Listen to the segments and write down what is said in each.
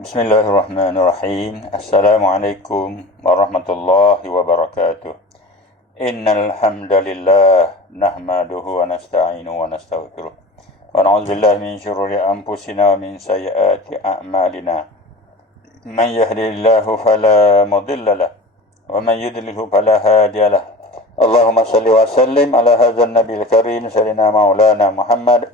Bismillahirrahmanirrahim. Assalamualaikum warahmatullahi wabarakatuh. Innal hamdalillah nahmaduhu wa nasta'inuhu wa nastaghfiruh. Wa na'udzu billahi min shururi anfusina wa min sayyiati a'malina. Man yahdihillahu fala mudilla lahu wa man yudlilhu fala hadiya lahu. Allahumma salli wa sallim ala hadzal nabiyil karim sayyidina maulana Muhammad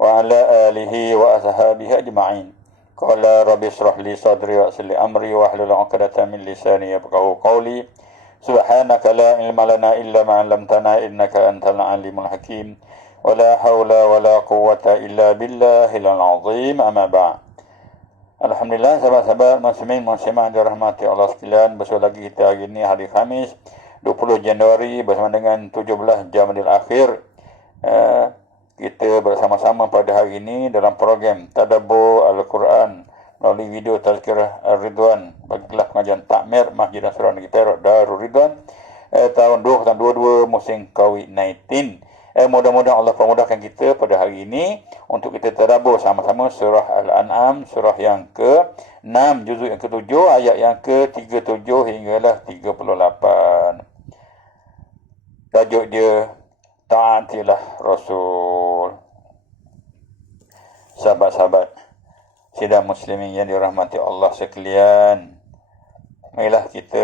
wa ala alihi wa ashabihi ajma'in. Qala rabbi israh li sadri wa yassir li amri wa hlul 'uqdatam min lisani yafqahu qawli. Subhanaka la ilma lana illa ma 'allamtana innaka antal 'alimul hakim. Wa la haula wa la quwwata illa billahil 'azim. Amma ba'd. Alhamdulillah, sahabat-sahabat muslimin muslimat dirahmati Allah sekalian, bersua lagi kita hari ini hari Khamis 20 Januari bersama dengan 17 Jamadil Akhir. Kita bersama-sama pada hari ini dalam program Tadabbur Al-Quran melalui video Tazkirah Ar-Ridwan bagi kelas pengajian Takmir Masjid Nasrul Negeri Perak Darul Ridwan tahun 2022 musim COVID-19. Mudah-mudahan Allah permudahkan kita pada hari ini untuk kita tadabbur sama-sama surah Al-An'am, surah yang ke-6, juzuk yang ke-7, ayat yang ke-37 hinggalah 38. Tajuk dia Ta'atilah Rasul. Sahabat-sahabat sidang muslimin yang dirahmati Allah sekalian, marilah kita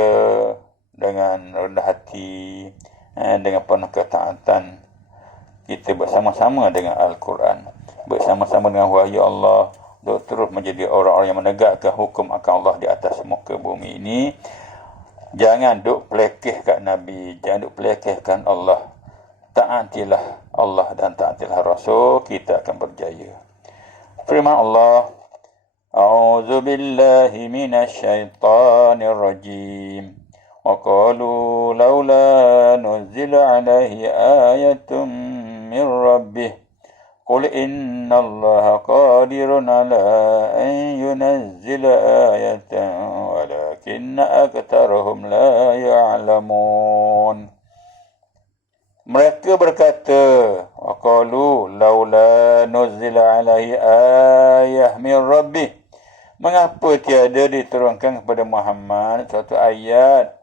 dengan rendah hati, dengan penuh ketaatan, kita bersama-sama dengan Al-Quran, bersama-sama dengan wahyu Allah, untuk terus menjadi orang-orang yang menegakkan hukum akan Allah di atas muka bumi ini. Jangan duk pelekehkan Nabi, jangan duk pelekehkan Allah. Taatilah Allah dan taatilah Rasul, kita akan berjaya. Firman Allah, A'udzu billahi minasy syaithanir rajim. Wa qalu laula nuzila alaihi ayatun min rabbih. Qul innallaha qadirun ala an yunazzila ayatan walakinna aktsarahum la ya'lamun. Mereka berkata, waqalu laula nuzila alaihi ayah min rabbih. Mengapa tiada diturunkan kepada Muhammad suatu ayat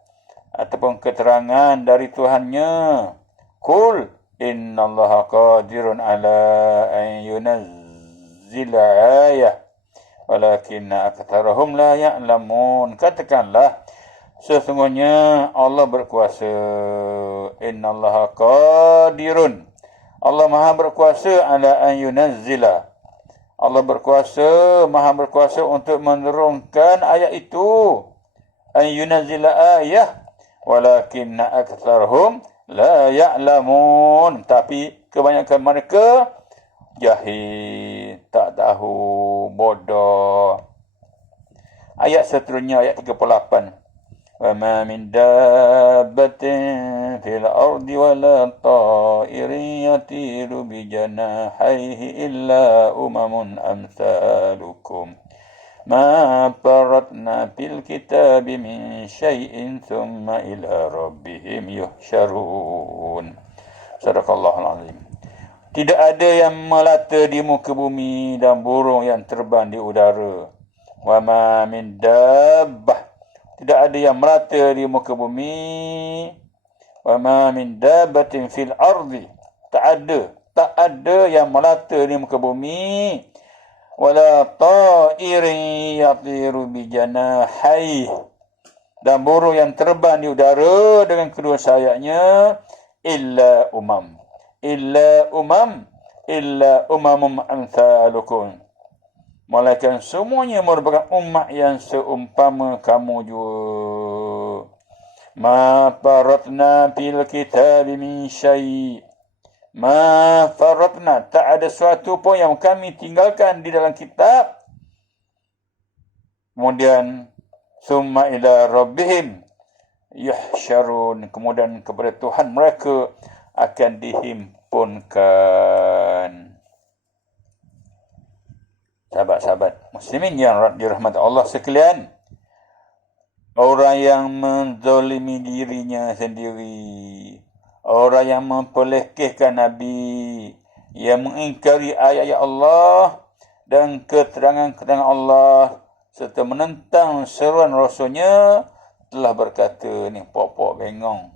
ataupun keterangan dari Tuhannya? Qul innallaha qadirun ala an yunazzila ayah walakinna aktsarahum la ya'lamun. Katakanlah, sesungguhnya Allah berkuasa. Innallaha qadirun. Allah maha berkuasa ala an yunazzila. Allah berkuasa, maha berkuasa untuk menurunkan ayat itu. An yunazzila ayah. Walakinna aktsarhum la ya'lamun. Tapi kebanyakan mereka jahil, tak tahu, bodoh. Ayat seterusnya, ayat 38. وَمَا مِنْ دَابَّةٍ فِي الْأَرْضِ وَلَا طَائِرٍ يَطِيرُ بِجَنَاحَيْهِ إِلَّا أُمَمٌ أَمْثَالُكُمْ مَا فَرَّطْنَا فِي الْكِتَابِ مِنْ شَيْءٍ ثُمَّ إِلَى رَبِّهِمْ يُحْشَرُونَ. Sadaqallahul azim. Tidak ada yang melata di muka bumi dan burung yang terbang di udara. وَمَا مِنْ دَابَّةٍ. Tidak ada yang merata di muka bumi. Wa ma min dabbatin fil ardi. Tak ada yang merata di muka bumi. Wala ta'irin yatiru bi janahihi. Dan burung yang terbang di udara dengan kedua sayapnya. Illa umamum amsalukum. Melainkan semuanya merupakan umat yang seumpama kamu juga. Ma faratna fil kitabi min syai'. Ma faratna, tak ada sesuatu pun yang kami tinggalkan di dalam kitab. Kemudian summa ila rabbihim yuhsyarun. Kemudian kepada Tuhan mereka akan dihimpunkan. Sahabat-sahabat muslimin yang dirahmati Allah sekalian, orang yang menzalimi dirinya sendiri, orang yang mempelekehkan Nabi, yang mengingkari ayat-ayat Allah dan keterangan-keterangan Allah, serta menentang seruan Rasulnya telah berkata, ni pok-pok bengong.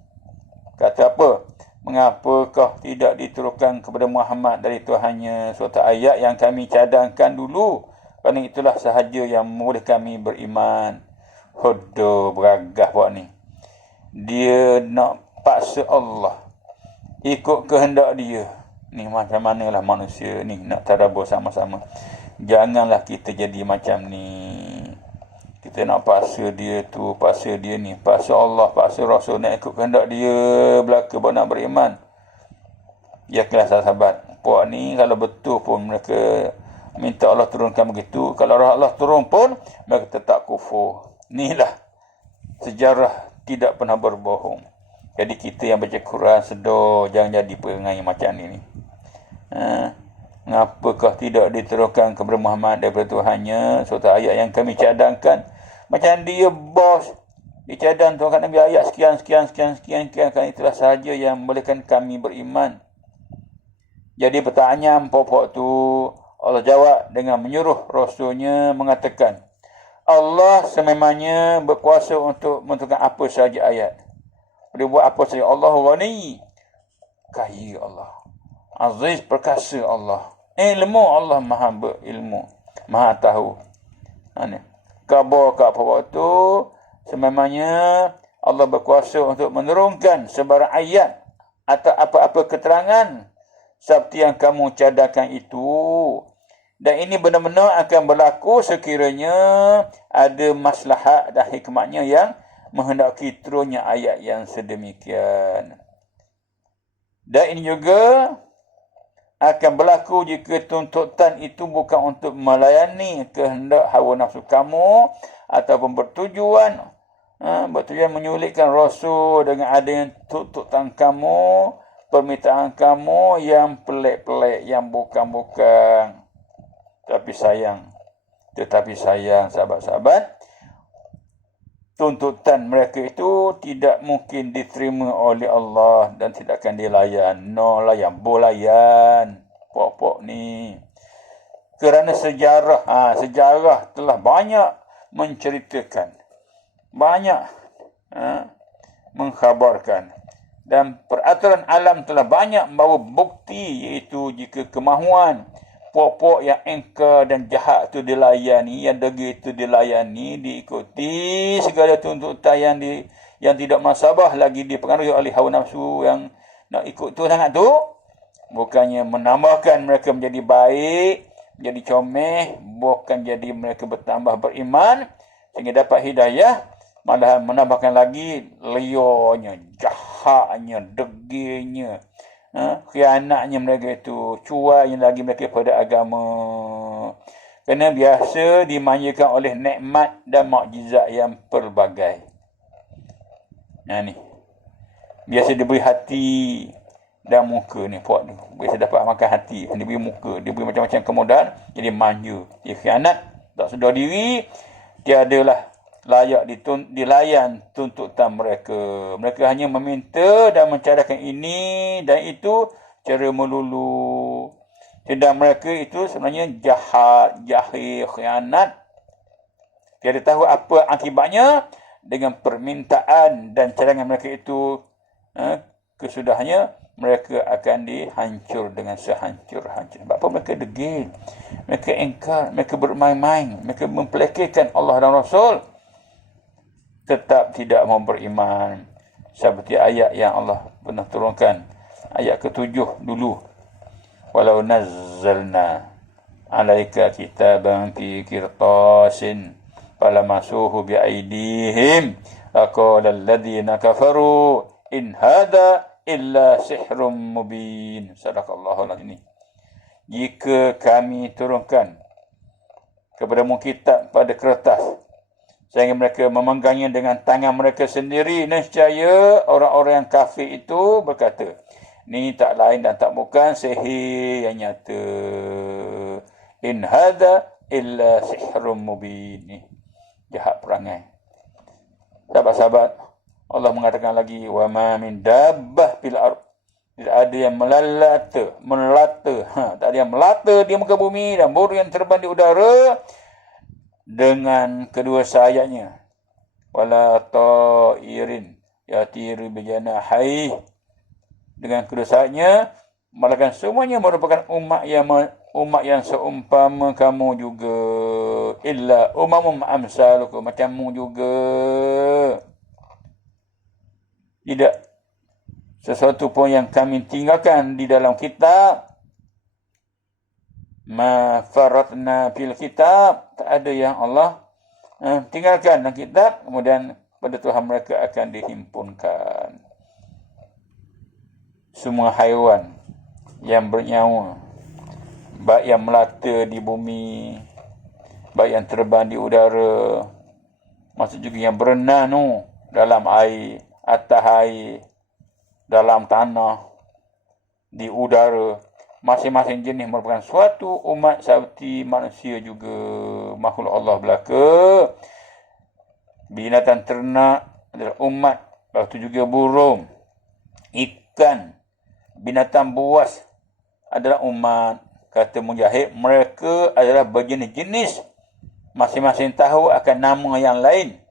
Kata apa? Mengapakah tidak diturunkan kepada Muhammad dari Tuhannya suatu ayat yang kami cadangkan dulu? Kerana itulah sahaja yang memboleh kami beriman. Hodoh beragah buat ni. Dia nak paksa Allah ikut kehendak dia. Ni macam manalah manusia ni nak tadabbur sama-sama. Janganlah kita jadi macam ni. Kita nak paksa dia tu, paksa dia ni, paksa Allah, paksa Rasul nak ikut kehendak dia belaka buat nak beriman. Ya kelas sahabat. Puak ni kalau betul pun mereka minta Allah turunkan begitu, kalau Allah turun pun mereka tetap kufur. Inilah sejarah tidak pernah berbohong. Jadi kita yang baca Quran sedar, jangan jadi perangai macam ni. Mengapakah tidak diturunkan kepada Muhammad daripada Tuhannya suatu ayat yang kami cadangkan? Macam dia bos, dia cadang Tuhan Nabi ayat sekian. Kan itulah sahaja yang membolehkan kami beriman. Jadi pertanyaan pokok tu Allah jawab dengan menyuruh Rasulnya mengatakan, Allah sememangnya berkuasa untuk menentukan apa sahaja ayat. Boleh buat apa sahaja. Allah Ghani, kaya Allah. Aziz, perkasa Allah. Ilmu Allah maha berilmu, maha tahu. Khabar kat waktu sememangnya Allah berkuasa untuk menurunkan sebarang ayat atau apa-apa keterangan seperti yang kamu cadangkan itu. Dan ini benar-benar akan berlaku sekiranya ada maslahat dan hikmatnya yang menghendaki turunnya ayat yang sedemikian. Dan ini juga akan berlaku jika tuntutan itu bukan untuk melayani kehendak hawa nafsu kamu ataupun bertujuan menyulitkan Rasul dengan adanya tuntutan kamu, permintaan kamu yang pelik-pelik, yang bukan-bukan. Tetapi sayang sahabat-sahabat, tuntutan mereka itu tidak mungkin diterima oleh Allah dan tidak akan dilayan. No layan, bolayan pok-pok ni. Kerana sejarah telah banyak menceritakan, banyak mengkhabarkan, dan peraturan alam telah banyak membawa bukti, iaitu jika kemahuan pok-pok yang engkar dan jahat itu dilayani, yang degil itu dilayani, diikuti segala tuntutan yang tidak masabah lagi dipengaruhi oleh hawa nafsu yang nak ikut tu sangat tu, bukannya menambahkan mereka menjadi baik, menjadi comel, bukan jadi mereka bertambah beriman sehingga dapat hidayah, malah menambahkan lagi liarnya, jahatnya, degilnya, khianatnya mereka itu, cuainya lagi mereka pada agama. Kerana biasa dimanjakan oleh nikmat dan mukjizat yang pelbagai. Ni biasa diberi hati dan muka ni, puak tu biasa dapat makan hati, diberi muka, diberi macam-macam kemudahan, jadi manja, dia khianat, tak sedar diri, tiadalah layak dilayan tuntutan mereka. Mereka hanya meminta dan mencadangkan ini dan itu cara melulu. Sedang mereka itu sebenarnya jahat, jahil, khianat. Tiada tahu apa akibatnya dengan permintaan dan cadangan mereka itu. Kesudahannya mereka akan dihancur dengan sehancur-hancur. Sebab apa? Mereka degil, mereka engkar, mereka bermain-main, mereka mempelekehkan Allah dan Rasul, tetap tidak mau beriman. Seperti ayat yang Allah pernah turunkan, ayat ke-7 dulu. Walau nazzalna alaika kitaban fi qirtasin falamasuhu biaidihim laqala alladhina kafaru in hadha illa sihrun mubin. Sadaqallahul azim. Jika kami turunkan kepadamu kitab pada kertas sehingga mereka memegangnya dengan tangan mereka sendiri, nescaya orang-orang yang kafir itu berkata, ini tak lain dan tak bukan sihir yang nyata. In hadha illa sihrun mubin. Jahat perangai. Sahabat-sahabat, Allah mengatakan lagi, wa ma min dabbah fil ardh, tidak ada yang melata. Tak ada yang melata di muka bumi dan burung yang terbang di udara dengan kedua sayapnya. Wala ta'irin yatiru bijanahi, dengan kedua sayapnya, malaikat semuanya merupakan umat yang seumpama kamu juga. Illa umamum amsalukum, macammu juga. Tidak sesuatu pun yang kami tinggalkan di dalam kitab. Ma faratna fil kitab, tak ada yang Allah tinggalkan dalam kitab, kemudian pada Tuhan mereka akan dihimpunkan. Semua haiwan yang bernyawa, baik yang melata di bumi, baik yang terbang di udara, maksud juga yang berenang dalam air, atas air, dalam tanah, di udara, masing-masing jenis merupakan suatu umat seperti manusia juga, makhluk Allah belaka. Binatang ternak adalah umat, lepas itu juga burung, ikan, binatang buas adalah umat. Kata Mujahid, mereka adalah berjenis-jenis, masing-masing tahu akan nama yang lain.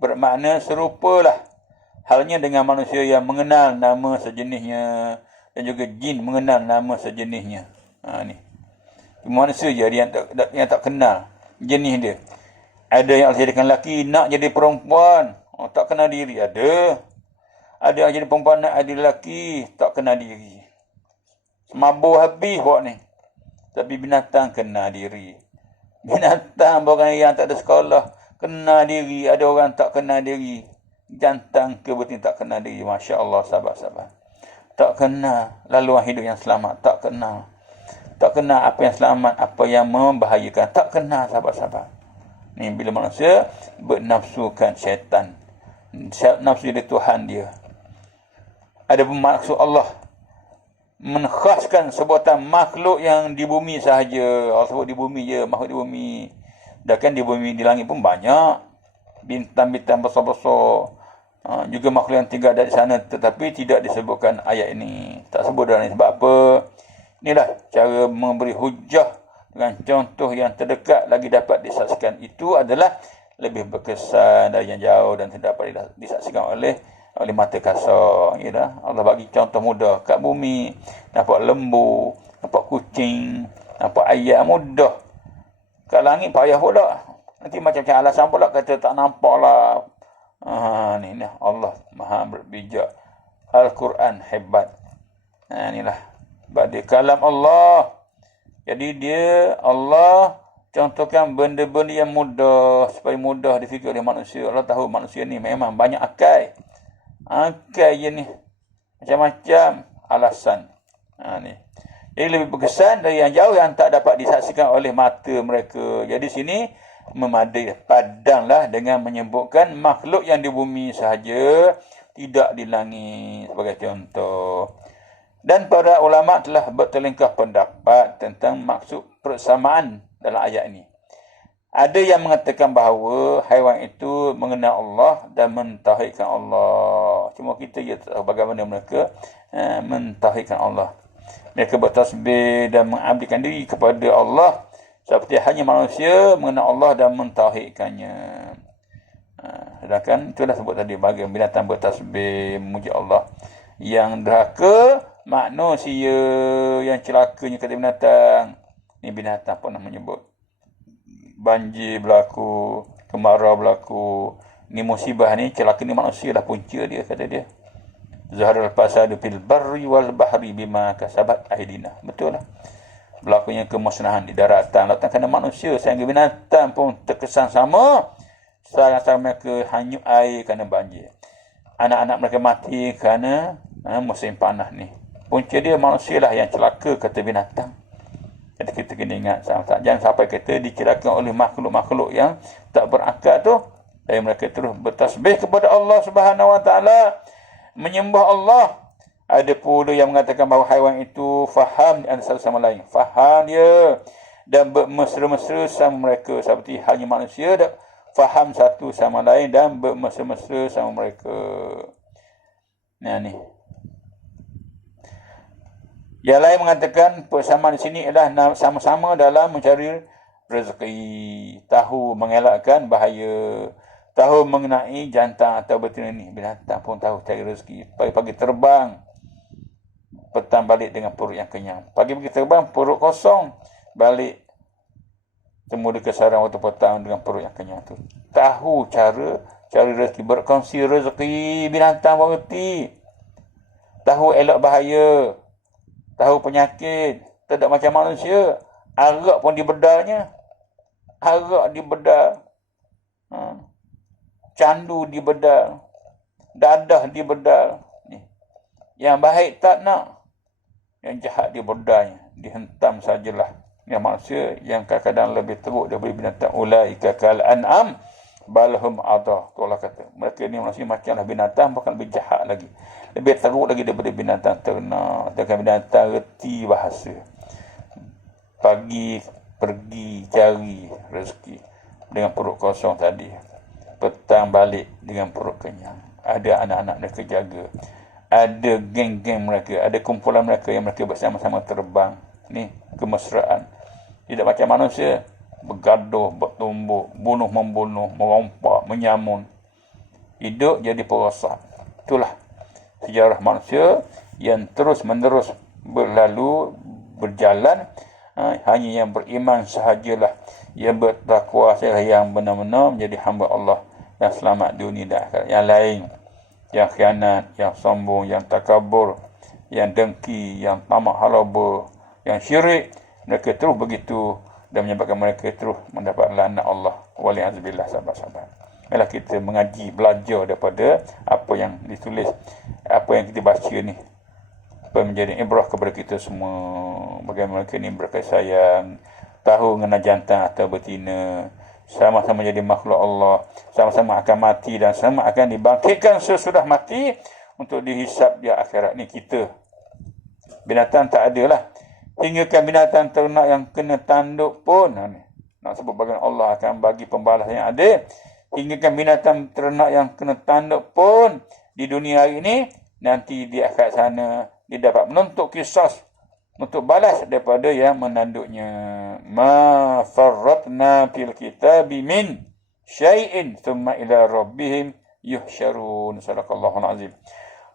Bermakna serupalah halnya dengan manusia yang mengenal nama sejenisnya, dan juga jin mengenal nama sejenisnya. Ni manusia je yang tak kenal jenis dia. Ada yang jadikan lelaki, nak jadi perempuan, tak kenal diri. Ada yang jadi perempuan, nak jadi lelaki, tak kenal diri. Semabur habis buat ni. Tapi binatang kenal diri. Binatang orang yang tak ada sekolah kenal diri. Ada orang tak kenal diri. Jantan ke betina tak kenal diri. Masya Allah, sahabat-sahabat. Tak kenal laluan hidup yang selamat. Tak kenal. Tak kenal apa yang selamat, apa yang membahayakan. Tak kenal, sahabat-sahabat. Ni bila manusia bernafsukan syaitan. Nafsu dia Tuhan dia. Ada maksud Allah menkhaskan sebutan makhluk yang di bumi sahaja. Allah sebut di bumi je, makhluk di bumi. Dah kan di bumi, di langit pun banyak bintang-bintang besar-besar. Juga makhluk yang tinggal dari sana, tetapi tidak disebutkan ayat ini. Tak sebut dalam ini. Sebab apa? Inilah cara memberi hujah dengan contoh yang terdekat lagi dapat disaksikan. Itu adalah lebih berkesan dari yang jauh dan tidak dapat disaksikan oleh mata kasar. Ya, Allah bagi contoh mudah kat bumi. Nampak lembu, nampak kucing, nampak ayam mudah. Kat langit payah pula. Nanti macam-macam alasan pula kata tak nampak lah. Ni Allah maha berbijak. Al-Quran hebat. Inilah badi kalam Allah. Jadi Allah contohkan benda-benda yang mudah, supaya mudah difikir oleh manusia. Allah tahu manusia ni memang banyak akal. Akal je ni. Macam-macam alasan. Ni. Jadi lebih berkesan dari yang jauh yang tak dapat disaksikan oleh mata mereka. Jadi sini memadai, padanglah dengan menyebutkan makhluk yang di bumi sahaja, tidak di langit sebagai contoh. Dan para ulama telah bertelingkah pendapat tentang maksud persamaan dalam ayat ini. Ada yang mengatakan bahawa haiwan itu mengenal Allah dan mentauhidkan Allah. Cuma kita je tahu bagaimana mereka mentauhidkan Allah. Mereka bertasbih dan mengabdikan diri kepada Allah seperti hanya manusia mengenal Allah dan mentauhidkannya. Sedangkan itulah sebut tadi, bagi binatang bertasbih memuji Allah. Yang derhaka manusia, yang celakanya kata binatang. Ni binatang pernah menyebut banjir berlaku, kemarau berlaku. Ni musibah ni, celaka ni manusia lah punca dia, kata dia. Zaharul fasadu fil barri wal bahri bima kasabat aydina. Betul lah. Berlakunya kemusnahan di daratan, lautan kerana manusia, sehingga binatang pun terkesan sama. Sama-sama mereka hanyut air kerana banjir. Anak-anak mereka mati kerana musim panas ni. Punca dia manusia lah yang celaka, kata binatang. Jadi kita kena ingat, jangan sampai kita dicelakai oleh makhluk-makhluk yang tak berakal tu. Dan mereka terus bertasbih kepada Allah Subhanahu Wa Taala, menyembah Allah. Ada pula yang mengatakan bahawa haiwan itu faham antara satu sama lain. Faham dia dan bermesra-mesra sama mereka, seperti halnya manusia faham satu sama lain dan bermesra-mesra sama mereka. Nah ni. Yang lain mengatakan persamaan di sini adalah sama-sama dalam mencari rezeki, tahu mengelakkan bahaya, tahu mengenai jantan atau betina ni. Binatang pun tahu cari rezeki. Pagi-pagi terbang, petang balik dengan perut yang kenyang. Pagi-pagi terbang, perut kosong, balik semula ke sarang waktu petang dengan perut yang kenyang tu. Tahu cara cari rezeki, berkongsi rezeki. Binatang pun reti. Tahu elak bahaya, tahu penyakit. Tidak macam manusia. Arak pun dibedalnya. Arak dibedal. Candu dibedal. Dadah dibedal. Yang baik tak nak. Yang jahat dibedalnya. Dihentam sajalah. Yang manusia yang kadang-kadang lebih teruk daripada binatang. Ulaika kal an'am balhum adah. Allah kata, mereka ni manusia macamlah binatang, bahkan lebih jahat lagi. Lebih teruk lagi daripada binatang ternak. Dengan binatang reti bahasa. Pagi pergi cari rezeki dengan perut kosong tadi. Petang balik dengan perut kenyang. Ada anak-anak mereka jaga. Ada geng-geng mereka. Ada kumpulan mereka yang mereka bersama-sama terbang. Ni kemesraan. Tidak macam manusia. Bergaduh, bertumbuk, bunuh-membunuh, merompak, menyamun. Hidup jadi perosak. Itulah sejarah manusia yang terus-menerus berlalu, berjalan. Hanya yang beriman sahajalah, yang bertakwa sahaja yang benar-benar menjadi hamba Allah yang selamat dunia dan akhirat. Yang lain, yang khianat, yang sombong, yang takabur, yang dengki, yang tamak halaba, yang syirik, mereka terus begitu dan menyebabkan mereka terus mendapat laknat Allah. Wali'azubillah, sahabat-sahabat. Malah kita mengaji, belajar daripada apa yang ditulis, apa yang kita baca ni, menjadi ibrah kepada kita semua. Bagaimana mereka ni berkasih sayang, tahu mengenai jantan atau betina, sama-sama jadi makhluk Allah, sama-sama akan mati dan sama akan dibangkitkan sesudah mati untuk dihisap di akhirat ni kita. Binatang tak adalah. Hinggakan binatang ternak yang kena tanduk pun, nak sebut bagaimana Allah akan bagi pembalasan yang adil. Hinggakan binatang ternak yang kena tanduk pun di dunia hari ini, nanti di akhirat sana dia dapat menuntut kisah, untuk balas daripada yang menanduknya. Ma farratna fil kitabi min syai'in thumma ila rabbihim yuhsyarun. Sadaqallahul azim.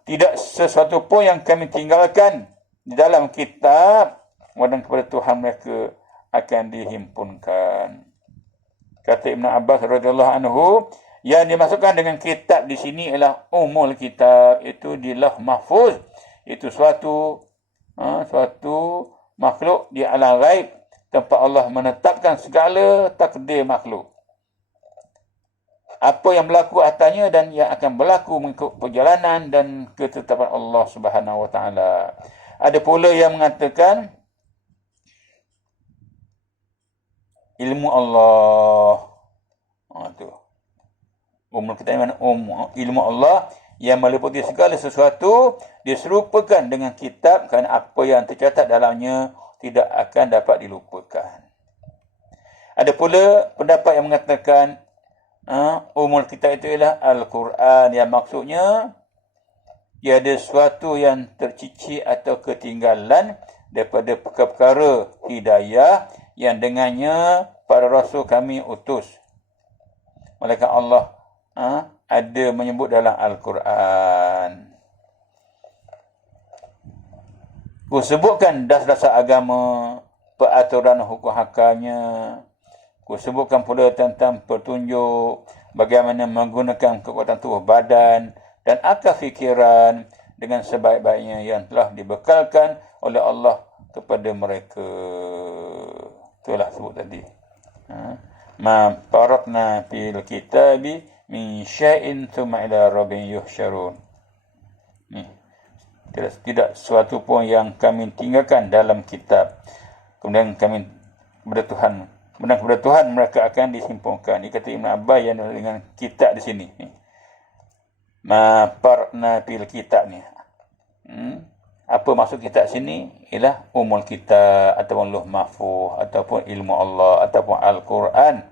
Tidak sesuatu pun yang kami tinggalkan di dalam kitab, dan kepada Tuhan mereka akan dihimpunkan. Kata Ibn Abbas radhiyallahu anhu, yang dimasukkan dengan kitab di sini ialah umul kitab, itu di Lauh Mahfuz. Itu suatu makhluk di alam ghaib, tempat Allah menetapkan segala takdir makhluk. Apa yang berlaku atasnya dan yang akan berlaku mengikut perjalanan dan ketetapan Allah Subhanahu wa taala. Ada pula yang mengatakan ilmu Allah. Tu. Umul kitab mana? Ilmu Allah yang meliputi segala sesuatu diserupakan dengan kitab, kerana apa yang tercatat dalamnya tidak akan dapat dilupakan. Ada pula pendapat yang mengatakan umul kitab itu ialah Al-Quran, yang maksudnya ia ada sesuatu yang tercicir atau ketinggalan daripada perkara-perkara hidayah yang dengannya para rasul kami utus. Malaikat Allah ada menyebut dalam Al-Quran. Ku sebutkan dasar-dasar agama, peraturan hukum hakamnya. Ku sebutkan pula tentang petunjuk bagaimana menggunakan kekuatan tubuh badan dan akal fikiran dengan sebaik-baiknya yang telah dibekalkan oleh Allah kepada mereka. Itulah sebut tadi. Ma faratna fil kitabi min syai'in thumma ila rabbihim yuhsyarun. Ni. Tidak sesuatu pun yang kami tinggalkan dalam kitab. Kemudian kami kepada Tuhan mereka akan disimpulkan. Ini kata Ibn Abbas yang dengan kitab di sini. Ma faratna fil kitab ni. Apa maksud kitab sini? Ialah umul kitab ataupun Lauh Mahfuz ataupun ilmu Allah ataupun Al-Quran.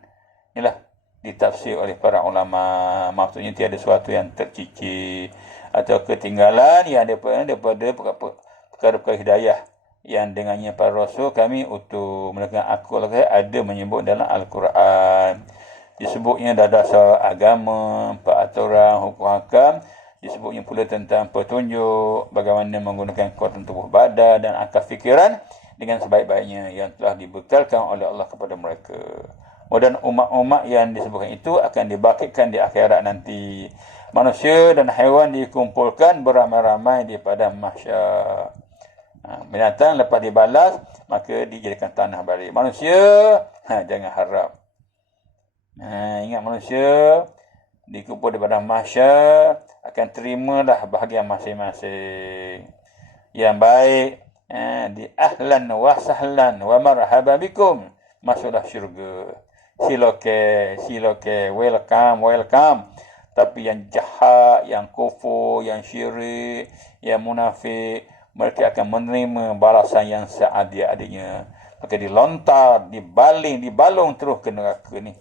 Inilah ditafsir oleh para ulama. Maksudnya tiada sesuatu yang tercicir atau ketinggalan yang daripada perkara-perkara hidayah yang dengannya para rasul kami utuh. Mereka aku ada menyebut dalam Al-Quran. Disebutnya dah dasar agama, peraturan, hukum hakam. Disebutnya pula tentang petunjuk, bagaimana menggunakan kekuatan tubuh badan dan akal fikiran dengan sebaik-baiknya yang telah dibekalkan oleh Allah kepada mereka. Dan umat-umat yang disebutkan itu akan dibangkitkan di akhirat nanti. Manusia dan haiwan dikumpulkan beramai-ramai di padang mahsyar. Binatang lepas dibalas, maka dijadikan tanah balik. Manusia, jangan harap. Ingat manusia, dikumpul di padang mahsyar, akan terimalah bahagian masing-masing. Yang baik, di ahlan wa sahlan wa marhaba bikum, masuklah syurga. Siloke, welcome. Tapi yang jahat, yang kufur, yang syirik, yang munafik, mereka akan menerima balasan yang seadil-adilnya. Maka dilontar, dibalung terus ke neraka ni.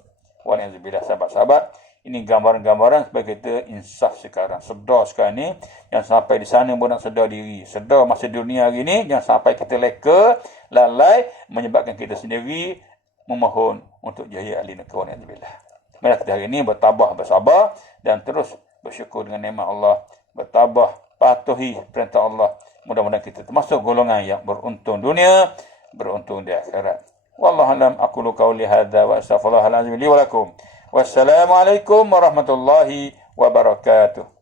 Walhamdulillah, sahabat-sahabat. Ini gambaran-gambaran supaya kita insaf sekarang. Sedar sekarang ni. Jangan sampai di sana pun nak sedar diri. Sedar masa dunia hari ni. Jangan sampai kita leka, lalai, menyebabkan kita sendiri memohon untuk jaya ahli neraka. Walhamdulillah. Mari kita hari ini bertabah, bersabar dan terus bersyukur dengan nikmat Allah. Bertabah, patuhi perintah Allah. Mudah-mudahan kita termasuk golongan yang beruntung dunia, beruntung di akhirat. Wallahu a'lam, aqulu qawli hadza wa astaghfirullahal azim li wa lakum. Wassalamualaikum warahmatullahi wabarakatuh.